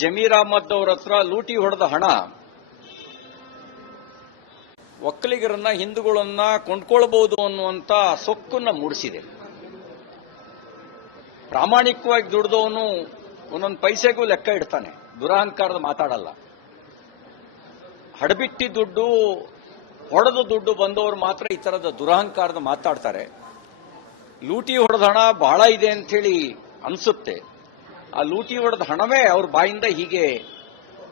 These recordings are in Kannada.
ಜಮೀರ್ ಅಹಮದ್ ಅವ್ರ ಹತ್ರ ಲೂಟಿ ಹೊಡೆದ ಹಣ. ಒಕ್ಕಲಿಗರನ್ನ, ಹಿಂದೂಗಳನ್ನ ಕೊಂಡ್ಕೊಳ್ಬಹುದು ಅನ್ನುವಂತ ಸೊಕ್ಕನ್ನ ಮೂಡಿಸಿದೆ. ಪ್ರಾಮಾಣಿಕವಾಗಿ ದುಡಿದವನು ಒಂದೊಂದು ಪೈಸೆಗೂ ಲೆಕ್ಕ ಇಡ್ತಾನೆ. ದುರಹಂಕಾರದ ಮಾತಾಡಲ್ಲ. ಹಡಬಿಟ್ಟಿ ದುಡ್ಡು, ಹೊಡೆದ ದುಡ್ಡು ಬಂದವರು ಮಾತ್ರ ಈ ತರದ ದುರಹಂಕಾರದ ಮಾತಾಡ್ತಾರೆ. ಲೂಟಿ ಹೊಡೆದ ಹಣ ಬಹಳ ಇದೆ ಅಂತ ಹೇಳಿ ಅನ್ಸುತ್ತೆ. ಆ ಲೂಟಿ ಹೊಡೆದ ಹಣವೇ ಅವ್ರ ಬಾಯಿಂದ ಹೀಗೆ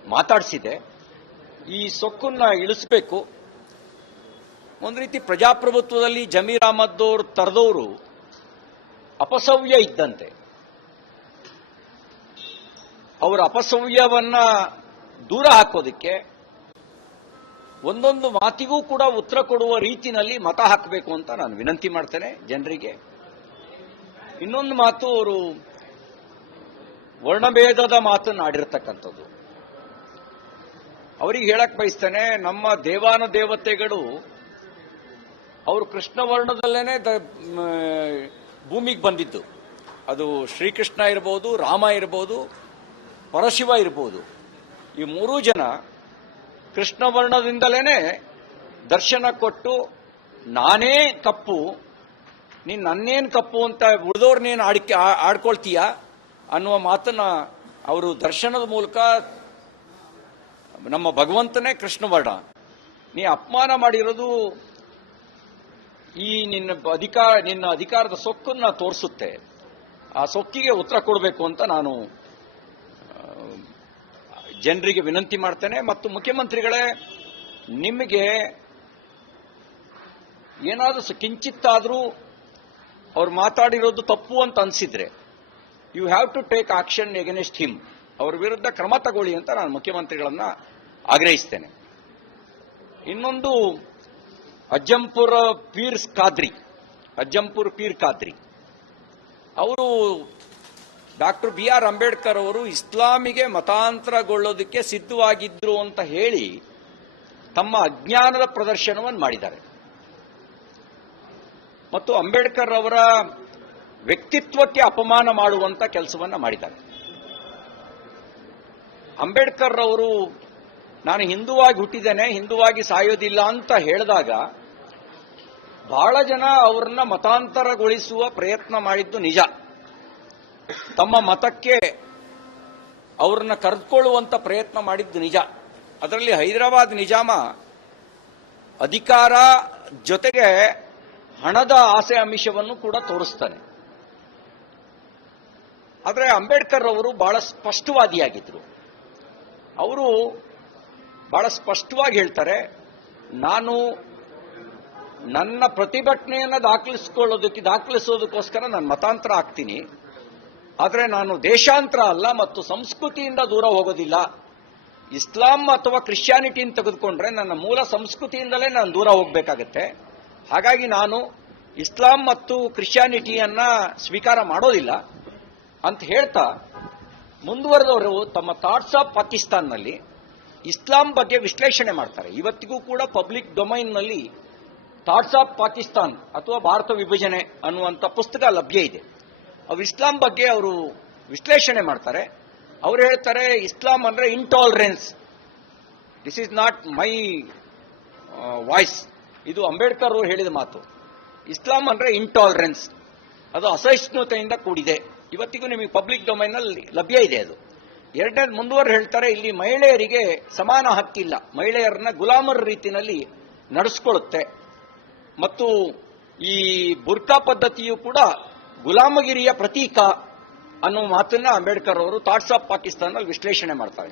ಮಾತಾಡಿಸಿದೆ. ಈ ಸೊಕ್ಕನ್ನ ಇಳಿಸಬೇಕು. ಒಂದು ರೀತಿ ಪ್ರಜಾಪ್ರಭುತ್ವದಲ್ಲಿ ಜಮೀರ್ ಅಹಮದ್ದವ್ರು ತರದವರು ಅಪಸವ್ಯ ಇದ್ದಂತೆ. ಅವರ ಅಪಸವ್ಯವನ್ನ ದೂರ ಹಾಕೋದಕ್ಕೆ ಒಂದೊಂದು ಮಾತಿಗೂ ಕೂಡ ಉತ್ತರ ಕೊಡುವ ರೀತಿನಲ್ಲಿ ಮತ ಹಾಕಬೇಕು ಅಂತ ನಾನು ವಿನಂತಿ ಮಾಡ್ತೇನೆ ಜನರಿಗೆ. ಇನ್ನೊಂದು ಮಾತು ಅವರು ವರ್ಣಭೇದದ ಮಾತನ್ನು ಆಡಿರ್ತಕ್ಕಂಥದ್ದು ಅವರಿಗೆ ಹೇಳಕ್ ಬಯಸ್ತೇನೆ, ನಮ್ಮ ದೇವಾನು ದೇವತೆಗಳು ಅವರು ಕೃಷ್ಣ ವರ್ಣದಲ್ಲೇನೆ ಭೂಮಿಗೆ ಬಂದಿದ್ದು. ಅದು ಶ್ರೀಕೃಷ್ಣ ಇರ್ಬೋದು, ರಾಮ ಇರ್ಬೋದು, ಪರಶಿವ ಇರ್ಬೋದು. ಈ ಮೂರೂ ಜನ ಕೃಷ್ಣ ವರ್ಣದಿಂದಲೇ ದರ್ಶನ ಕೊಟ್ಟು, ನಾನೇ ಕಪ್ಪು ನೀನು ನನ್ನೇನು ಕಪ್ಪು ಅಂತ ಉಳಿದವ್ರನ್ನೇನು ಆಡಿಕೆ ಆಡ್ಕೊಳ್ತೀಯಾ ಆಡ್ಕೊಳ್ತೀಯ? ಅನ್ನುವ ಮಾತನ್ನ ಅವರು ದರ್ಶನದ ಮೂಲಕ ನಮ್ಮ ಭಗವಂತನೇ ಕೃಷ್ಣ ವರ್ಣ. ನೀ ಅಪಮಾನ ಮಾಡಿರೋದು ಈ ನಿನ್ನ ಅಧಿಕಾರ ನಿನ್ನ ಅಧಿಕಾರದ ಸೊಕ್ಕನ್ನ ತೋರಿಸುತ್ತೆ. ಆ ಸೊಕ್ಕಿಗೆ ಉತ್ತರ ಕೊಡಬೇಕು ಅಂತ ನಾನು ಜನರಿಗೆ ವಿನಂತಿ ಮಾಡ್ತೇನೆ. ಮತ್ತು ಮುಖ್ಯಮಂತ್ರಿಗಳೇ, ನಿಮಗೆ ಏನಾದರೂ ಕಿಂಚಿತ್ತಾದರೂ ಅವ್ರು ಮಾತಾಡಿರೋದು ತಪ್ಪು ಅಂತ ಅನ್ಸಿದ್ರೆ you have to take action against him ಅವ್ರ ವಿರುದ್ಧ ಕ್ರಮ ತಗೊಳ್ಳಿ ಅಂತ ನಾನು ಮುಖ್ಯಮಂತ್ರಿಗಳನ್ನ ಆಗ್ರಹಿಸ್ತೇನೆ. ಇನ್ನೊಂದು ಅಜ್ಜಂಪುರ ಪೀರ್ ಖಾದ್ರಿ, ಅಜ್ಜಂಪುರ್ ಪೀರ್ ಖಾದ್ರಿ. ಅವರು ಡಾಕ್ಟರ್ ಬಿ ಆರ್ ಅಂಬೇಡ್ಕರ್ ಅವರು ಇಸ್ಲಾಮಿಗೆ ಮತಾಂತರಗೊಳ್ಳೋದಕ್ಕೆ ಸಿದ್ಧವಾಗಿದ್ರು ಅಂತ ಹೇಳಿ ತಮ್ಮ ಅಜ್ಞಾನದ ಪ್ರದರ್ಶನವನ್ನು ಮಾಡಿದ್ದಾರೆ. ಮತ್ತು ಅಂಬೇಡ್ಕರ್ ಅವರ ವ್ಯಕ್ತಿತ್ವಕ್ಕೆ ಅಪಮಾನ ಮಾಡುವಂತ ಕೆಲಸವನ್ನ ಮಾಡಿದ್ದಾರೆ. ಅಂಬೇಡ್ಕರ್ ಅವರು ನಾನು ಹಿಂದುವಾಗಿ ಹುಟ್ಟಿದ್ದೇನೆ, ಹಿಂದುವಾಗಿ ಸಾಯೋದಿಲ್ಲ ಅಂತ ಹೇಳಿದಾಗ ಬಹಳ ಜನ ಅವ್ರನ್ನ ಮತಾಂತರಗೊಳಿಸುವ ಪ್ರಯತ್ನ ಮಾಡಿದ್ದು ನಿಜ. ತಮ್ಮ ಮತಕ್ಕೆ ಅವ್ರನ್ನ ಕರೆದುಕೊಳ್ಳುವಂತ ಪ್ರಯತ್ನ ಮಾಡಿದ್ದು ನಿಜ. ಅದರಲ್ಲಿ ಹೈದರಾಬಾದ್ ನಿಜಾಮ ಅಧಿಕಾರ ಜೊತೆಗೆ ಹಣದ ಆಸೆ ಆಮಿಷವನ್ನು ಕೂಡ ತೋರಿಸ್ತಾನೆ. ಆದರೆ ಅಂಬೇಡ್ಕರ್ ಅವರು ಬಹಳ ಸ್ಪಷ್ಟವಾದಿಯಾಗಿದ್ದರು ಅವರು ಬಹಳ ಸ್ಪಷ್ಟವಾಗಿ ಹೇಳ್ತಾರೆ, ನಾನು ನನ್ನ ಪ್ರತಿಭಟನೆಯನ್ನು ದಾಖಲಿಸಿಕೊಳ್ಳೋದಕ್ಕೆ, ದಾಖಲಿಸೋದಕ್ಕೋಸ್ಕರ ನಾನು ಮತಾಂತರ ಆಗ್ತೀನಿ ಆದರೆ ನಾನು ದೇಶಾಂತರ ಅಲ್ಲ ಮತ್ತು ಸಂಸ್ಕೃತಿಯಿಂದ ದೂರ ಹೋಗೋದಿಲ್ಲ. ಇಸ್ಲಾಂ ಅಥವಾ ಕ್ರಿಶ್ಚಿಯಾನಿಟಿಯನ್ನು ತೆಗೆದುಕೊಂಡ್ರೆ ನನ್ನ ಮೂಲ ಸಂಸ್ಕೃತಿಯಿಂದಲೇ ನಾನು ದೂರ ಹೋಗಬೇಕಾಗತ್ತೆ. ಹಾಗಾಗಿ ನಾನು ಇಸ್ಲಾಂ ಮತ್ತು ಕ್ರಿಶ್ಚಿಯಾನಿಟಿಯನ್ನು ಸ್ವೀಕಾರ ಮಾಡೋದಿಲ್ಲ. ಅಂತ ಹೇಳ್ತಾ ಮುಂದುವರೆದವರು ತಮ್ಮ ಥಾಟ್ಸ್ ಆಫ್ ಪಾಕಿಸ್ತಾನ್ನಲ್ಲಿ ಇಸ್ಲಾಂ ಬಗ್ಗೆ ವಿಶ್ಲೇಷಣೆ ಮಾಡ್ತಾರೆ. ಇವತ್ತಿಗೂ ಕೂಡ ಪಬ್ಲಿಕ್ ಡೊಮೈನ್ನಲ್ಲಿ ಥಾಟ್ಸ್ ಆಫ್ ಪಾಕಿಸ್ತಾನ್ ಅಥವಾ ಭಾರತ ವಿಭಜನೆ ಅನ್ನುವಂಥ ಪುಸ್ತಕ ಲಭ್ಯ ಇದೆ. ಅವ್ರು ಇಸ್ಲಾಂ ಬಗ್ಗೆ ಅವರು ವಿಶ್ಲೇಷಣೆ ಮಾಡ್ತಾರೆ. ಅವ್ರು ಹೇಳ್ತಾರೆ, ಇಸ್ಲಾಂ ಅಂದ್ರೆ intolerance this is not my voice ಇದು ಅಂಬೇಡ್ಕರ್ ಅವರು ಹೇಳಿದ ಮಾತು. ಇಸ್ಲಾಂ ಅಂದ್ರೆ ಇಂಟಾಲರೆನ್ಸ್ ಅದು ಅಸಹಿಷ್ಣುತೆಯಿಂದ ಕೂಡಿದೆ. ಇವತ್ತಿಗೂ ನಿಮಗೆ ಪಬ್ಲಿಕ್ ಡೊಮೈನಲ್ಲಿ ಲಭ್ಯ ಇದೆ ಅದು. ಎರಡನೇದು ಮುಂದುವರೆ ಹೇಳ್ತಾರೆ, ಇಲ್ಲಿ ಮಹಿಳೆಯರಿಗೆ ಸಮಾನ ಹಕ್ಕಿಲ್ಲ. ಮಹಿಳೆಯರನ್ನ ಗುಲಾಮರ ರೀತಿಯಲ್ಲಿ ನಡೆಸ್ಕೊಳ್ಳುತ್ತೆ. ಮತ್ತು ಈ ಬುರ್ಕಾ ಪದ್ಧತಿಯು ಕೂಡ ಗುಲಾಮಗಿರಿಯ ಪ್ರತೀಕ ಅನ್ನೋ ಮಾತನ್ನ ಅಂಬೇಡ್ಕರ್ ಅವರು ಥಾಟ್ಸ್ ಆಫ್ ಪಾಕಿಸ್ತಾನಲ್ಲಿ ವಿಶ್ಲೇಷಣೆ ಮಾಡ್ತಾರೆ.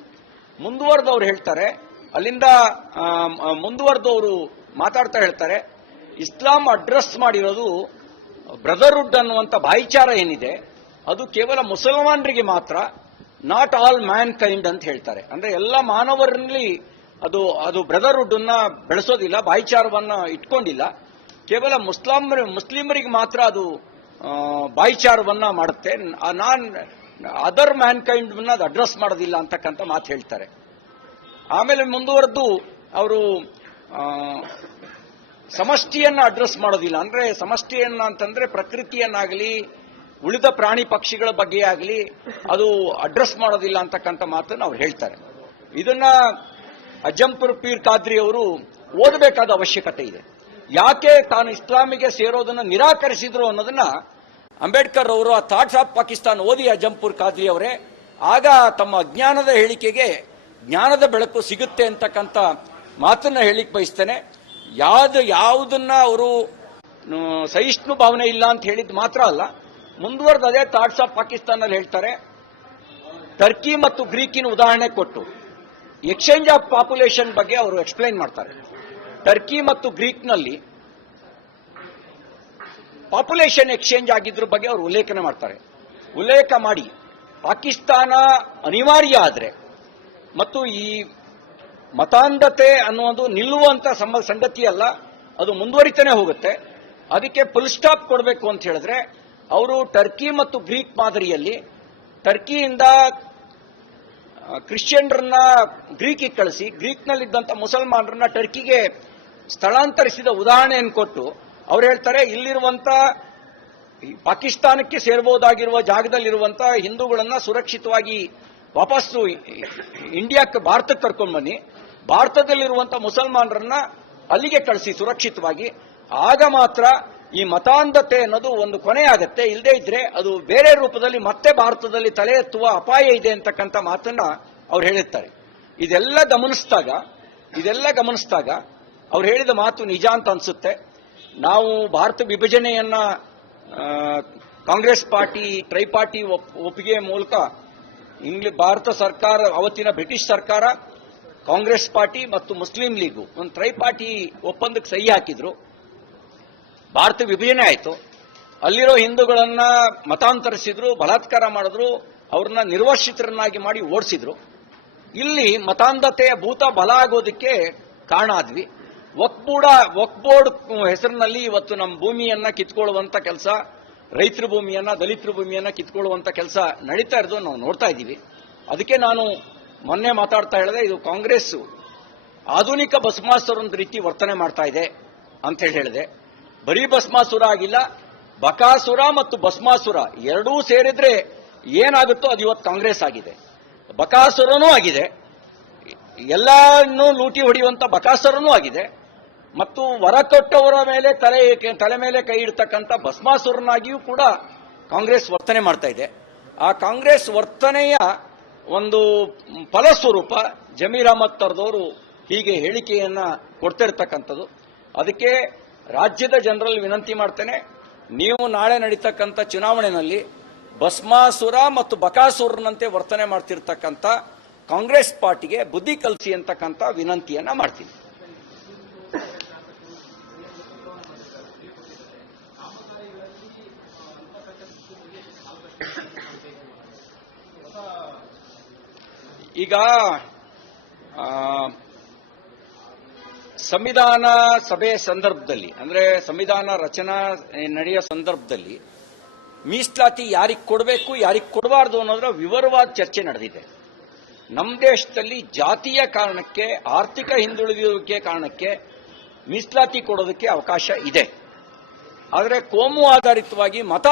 ಮುಂದುವರೆದವ್ರು ಹೇಳ್ತಾರೆ, ಅಲ್ಲಿಂದ ಮುಂದುವರೆದವರು ಮಾತಾಡ್ತಾ ಹೇಳ್ತಾರೆ, ಇಸ್ಲಾಂ ಅಡ್ರೆಸ್ ಮಾಡಿರೋದು ಬ್ರದರ್ಹುಡ್ ಅನ್ನುವಂಥ ಭಾಯಿಚಾರ ಏನಿದೆ ಅದು ಕೇವಲ ಮುಸಲ್ಮಾನರಿಗೆ ಮಾತ್ರ ನಾಟ್ ಆಲ್ ಮ್ಯಾನ್ ಕೈಂಡ್ ಅಂತ ಹೇಳ್ತಾರೆ. ಅಂದ್ರೆ ಎಲ್ಲ ಮಾನವರಲ್ಲಿ ಅದು ಅದು ಬ್ರದರ್ಹುಡ್ ಅನ್ನ ಬೆಳೆಸೋದಿಲ್ಲ ಭಾಯಿಚಾರವನ್ನ ಇಟ್ಕೊಂಡಿಲ್ಲ. ಕೇವಲ ಮುಸ್ಲಾಂ ಮುಸ್ಲಿಮರಿಗೆ ಮಾತ್ರ ಅದು ಬಾಯಿಚಾರವನ್ನ ಭಾಯಿಚಾರವನ್ನ ಮಾಡುತ್ತೆ ನಾನ್ ಅದರ್ ಮ್ಯಾನ್ ಕೈಂಡ್ ಅದು ಅಡ್ರೆಸ್ ಮಾಡೋದಿಲ್ಲ ಅಂತಕ್ಕಂಥ ಮಾತು ಹೇಳ್ತಾರೆ. ಆಮೇಲೆ ಮುಂದುವರೆದು ಅವರು ಸಮಷ್ಟಿಯನ್ನ ಅಡ್ರೆಸ್ ಮಾಡೋದಿಲ್ಲ. ಅಂದ್ರೆ ಸಮಷ್ಟಿಯನ್ನ ಅಂತಂದ್ರೆ ಪ್ರಕೃತಿಯನ್ನಾಗಲಿ ಉಳಿದ ಪ್ರಾಣಿ ಪಕ್ಷಿಗಳ ಬಗ್ಗೆ ಆಗಲಿ ಅದು ಅಡ್ರೆಸ್ ಮಾಡೋದಿಲ್ಲ ಅಂತಕ್ಕಂಥ ಮಾತನ್ನು ಅವ್ರು ಹೇಳ್ತಾರೆ. ಇದನ್ನ ಅಜಂಪುರ್ ಪೀರ್ ಖಾದ್ರಿ ಅವರು ಓದಬೇಕಾದ ಅವಶ್ಯಕತೆ ಇದೆ. ಯಾಕೆ ತಾನು ಇಸ್ಲಾಮಿಗೆ ಸೇರೋದನ್ನ ನಿರಾಕರಿಸಿದ್ರು ಅನ್ನೋದನ್ನ ಅಂಬೇಡ್ಕರ್ ಅವರು ಆ ಥಾಟ್ಸ್ ಆಫ್ ಪಾಕಿಸ್ತಾನ್ ಓದಿ ಅಜಂಪುರ್ ಖಾದ್ರಿ ಅವರೇ. ಆಗ ತಮ್ಮ ಅಜ್ಞಾನದ ಹೇಳಿಕೆಗೆ ಜ್ಞಾನದ ಬೆಳಕು ಸಿಗುತ್ತೆ ಅಂತಕ್ಕಂಥ ಮಾತನ್ನ ಹೇಳಿಕ್ ಬಯಸ್ತೇನೆ. ಯಾವ್ದು ಯಾವುದನ್ನ ಅವರು ಸಹಿಷ್ಣು ಭಾವನೆ ಇಲ್ಲ ಅಂತ ಹೇಳಿದ್ ಮಾತ್ರ ಅಲ್ಲ. ಮುಂದುವರೆದ ಅದೇ ಥಾಟ್ಸ್ ಆಫ್ ಪಾಕಿಸ್ತಾನಲ್ಲಿ ಹೇಳ್ತಾರೆ, ಟರ್ಕಿ ಮತ್ತು ಗ್ರೀಕಿನ ಉದಾಹರಣೆ ಕೊಟ್ಟು, ಎಕ್ಸ್ಚೇಂಜ್ ಆಫ್ ಪಾಪ್ಯುಲೇಷನ್ ಬಗ್ಗೆ ಅವರು ಎಕ್ಸ್ಪ್ಲೈನ್ ಮಾಡ್ತಾರೆ. ಟರ್ಕಿ ಮತ್ತು ಗ್ರೀಕ್ನಲ್ಲಿ ಪಾಪ್ಯುಲೇಷನ್ ಎಕ್ಸ್ಚೇಂಜ್ ಆಗಿದ್ರ ಬಗ್ಗೆ ಅವರು ಉಲ್ಲೇಖನ ಮಾಡ್ತಾರೆ. ಉಲ್ಲೇಖ ಮಾಡಿ, ಪಾಕಿಸ್ತಾನ ಅನಿವಾರ್ಯ ಆದರೆ ಮತ್ತು ಈ ಮತಾಂಧತೆ ಅನ್ನೋದು ನಿಲ್ಲುವಂತ ಸಂಗತಿಯಲ್ಲ, ಅದು ಮುಂದುವರಿತಾನೆ ಹೋಗುತ್ತೆ. ಅದಕ್ಕೆ ಫುಲ್ ಸ್ಟಾಪ್ ಕೊಡಬೇಕು ಅಂತ ಹೇಳಿದ್ರೆ ಅವರು ಟರ್ಕಿ ಮತ್ತು ಗ್ರೀಕ್ ಮಾದರಿಯಲ್ಲಿ ಟರ್ಕಿಯಿಂದ ಕ್ರಿಶ್ಚಿಯನ್ರನ್ನ ಗ್ರೀಕಿಗೆ ಕಳಿಸಿ ಗ್ರೀಕ್ನಲ್ಲಿದ್ದಂಥ ಮುಸಲ್ಮಾನರನ್ನ ಟರ್ಕಿಗೆ ಸ್ಥಳಾಂತರಿಸಿದ ಉದಾಹರಣೆಯನ್ನು ಕೊಟ್ಟು ಅವ್ರು ಹೇಳ್ತಾರೆ, ಇಲ್ಲಿರುವಂತ ಈ ಪಾಕಿಸ್ತಾನಕ್ಕೆ ಸೇರ್ಬೋದಾಗಿರುವ ಜಾಗದಲ್ಲಿರುವಂಥ ಹಿಂದೂಗಳನ್ನ ಸುರಕ್ಷಿತವಾಗಿ ವಾಪಸ್ಸು ಇಂಡಿಯಾಕ್ಕೆ ಭಾರತಕ್ಕೆ ಕರ್ಕೊಂಡು ಬನ್ನಿ. ಭಾರತದಲ್ಲಿರುವಂತ ಮುಸಲ್ಮಾನರನ್ನ ಅಲ್ಲಿಗೆ ಕಳಿಸಿ ಸುರಕ್ಷಿತವಾಗಿ. ಆಗ ಮಾತ್ರ ಈ ಮತಾಂಧತೆ ಅನ್ನೋದು ಒಂದು ಕೊನೆಯಾಗತ್ತೆ ಇಲ್ಲದೇ ಇದ್ರೆ ಅದು ಬೇರೆ ರೂಪದಲ್ಲಿ ಮತ್ತೆ ಭಾರತದಲ್ಲಿ ತಲೆ ಎತ್ತುವ ಅಪಾಯ ಇದೆ ಅಂತಕ್ಕಂಥ ಮಾತನ್ನ ಅವ್ರು ಹೇಳಿರ್ತಾರೆ. ಇದೆಲ್ಲ ಗಮನಿಸಿದಾಗ ಇದೆಲ್ಲ ಗಮನಿಸಿದಾಗ ಅವ್ರು ಹೇಳಿದ ಮಾತು ನಿಜ ಅಂತ ಅನ್ಸುತ್ತೆ. ನಾವು ಭಾರತ ವಿಭಜನೆಯನ್ನ ಕಾಂಗ್ರೆಸ್ ಪಾರ್ಟಿ ಟ್ರೈಪಾರ್ಟಿ ಒಪ್ಪಿಗೆ ಮೂಲಕ ಇಂಗ್ಲಿ, ಭಾರತ ಸರ್ಕಾರ, ಅವತ್ತಿನ ಬ್ರಿಟಿಷ್ ಸರ್ಕಾರ, ಕಾಂಗ್ರೆಸ್ ಪಾರ್ಟಿ ಮತ್ತು ಮುಸ್ಲಿಂ ಲೀಗು ಒಂದು ಟ್ರೈ ಪಾರ್ಟಿ ಒಪ್ಪಂದಕ್ಕೆ ಸಹಿ ಹಾಕಿದ್ರು. ಭಾರತ ವಿಭಜನೆ ಆಯಿತು. ಅಲ್ಲಿರೋ ಹಿಂದೂಗಳನ್ನ ಮತಾಂತರಿಸಿದ್ರು, ಬಲಾತ್ಕಾರ ಮಾಡಿದ್ರು, ಅವ್ರನ್ನ ನಿರ್ವರ್ಷಿತರನ್ನಾಗಿ ಮಾಡಿ ಓಡಿಸಿದ್ರು. ಇಲ್ಲಿ ಮತಾಂಧತೆಯ ಭೂತ, ಬಲ ಆಗೋದಕ್ಕೆ ಕಾರಣ ಆದ್ವಿ. ಒಕ್ಬೋಡ, ಒಕ್ಬೋರ್ಡ್ ಹೆಸರಿನಲ್ಲಿ ಇವತ್ತು ನಮ್ಮ ಭೂಮಿಯನ್ನ ಕಿತ್ಕೊಳ್ಳುವಂಥ ಕೆಲಸ, ರೈತರ ಭೂಮಿಯನ್ನ, ದಲಿತರ ಭೂಮಿಯನ್ನ ಕಿತ್ಕೊಳ್ಳುವಂತ ಕೆಲಸ ನಡೀತಾ ಇರೋದು ನಾವು ನೋಡ್ತಾ ಇದ್ದೀವಿ. ಅದಕ್ಕೆ ನಾನು ಮೊನ್ನೆ ಮಾತಾಡ್ತಾ ಹೇಳಿದೆ, ಇದು ಕಾಂಗ್ರೆಸ್ ಆಧುನಿಕ ಭಸ್ಮಾಸ್ತರೊಂದು ರೀತಿ ವರ್ತನೆ ಮಾಡ್ತಾ ಇದೆ ಅಂತ ಹೇಳಿ ಹೇಳಿದೆ. ಬರೀ ಭಸ್ಮಾಸುರ ಆಗಿಲ್ಲ, ಬಕಾಸುರ ಮತ್ತು ಭಸ್ಮಾಸುರ ಎರಡೂ ಸೇರಿದ್ರೆ ಏನಾಗುತ್ತೋ ಅದು ಇವತ್ತು ಕಾಂಗ್ರೆಸ್ ಆಗಿದೆ. ಬಕಾಸುರನೂ ಆಗಿದೆ. ಎಲ್ಲನೂ ಲೂಟಿ ಹೊಡೆಯುವಂಥ ಬಕಾಸುರನೂ ಆಗಿದೆ. ಮತ್ತು ವರ ಕೊಟ್ಟವರ ಮೇಲೆ ತಲೆ ತಲೆ ಮೇಲೆ ಕೈ ಇಡ್ತಕ್ಕಂಥ ಭಸ್ಮಾಸುರನಾಗಿಯೂ ಕೂಡ ಕಾಂಗ್ರೆಸ್ ವರ್ತನೆ ಮಾಡ್ತಾ ಇದೆ. ಆ ಕಾಂಗ್ರೆಸ್ ವರ್ತನೆಯ ಒಂದು ಫಲಸ್ವರೂಪ ಜಮೀರ್ ಅಹಮದ್ ತರದವರು ಹೀಗೆ ಹೇಳಿಕೆಯನ್ನ ಕೊಡ್ತಿರ್ತಕ್ಕಂಥದ್ದು ಅದಕ್ಕೆ ರಾಜ್ಯದ ಜನರಲ್ಲಿ ವಿನಂತಿ ಮಾಡ್ತೇನೆ, ನೀವು ನಾಳೆ ನಡೀತಕ್ಕಂಥ ಚುನಾವಣೆಯಲ್ಲಿ ಭಸ್ಮಾಸುರ ಮತ್ತು ಬಕಾಸುರನಂತೆ ವರ್ತನೆ ಮಾಡ್ತಿರ್ತಕ್ಕಂಥ ಕಾಂಗ್ರೆಸ್ ಪಾರ್ಟಿಗೆ ಬುದ್ಧಿ ಕಲಿಸಿ ಅಂತಕ್ಕಂಥ ವಿನಂತಿಯನ್ನ ಮಾಡ್ತೀನಿ. ಈಗ ಸಂವಿಧಾನ ಸಭೆ ಸಂದರ್ಭದಲ್ಲಿ, ಅಂದ್ರೆ ಸಂವಿಧಾನ ರಚನಾ ನಡೆಯೋ ಸಂದರ್ಭದಲ್ಲಿ, ಮೀಸಲಾತಿ ಯಾರಿಗೆ ಕೊಡಬೇಕು, ಯಾರಿಗೆ ಕೊಡಬಾರ್ದು ಅನ್ನೋದರ ವಿವರವಾದ ಚರ್ಚೆ ನಡೆದಿದೆ. ನಮ್ಮ ದೇಶದಲ್ಲಿ ಜಾತಿಯ ಕಾರಣಕ್ಕೆ, ಆರ್ಥಿಕ ಹಿಂದುಳಿದಿರೋದಕ್ಕೆ ಕಾರಣಕ್ಕೆ ಮೀಸಲಾತಿ ಕೊಡೋದಕ್ಕೆ ಅವಕಾಶ ಇದೆ. ಆದರೆ ಕೋಮು ಆಧಾರಿತವಾಗಿ ಮತ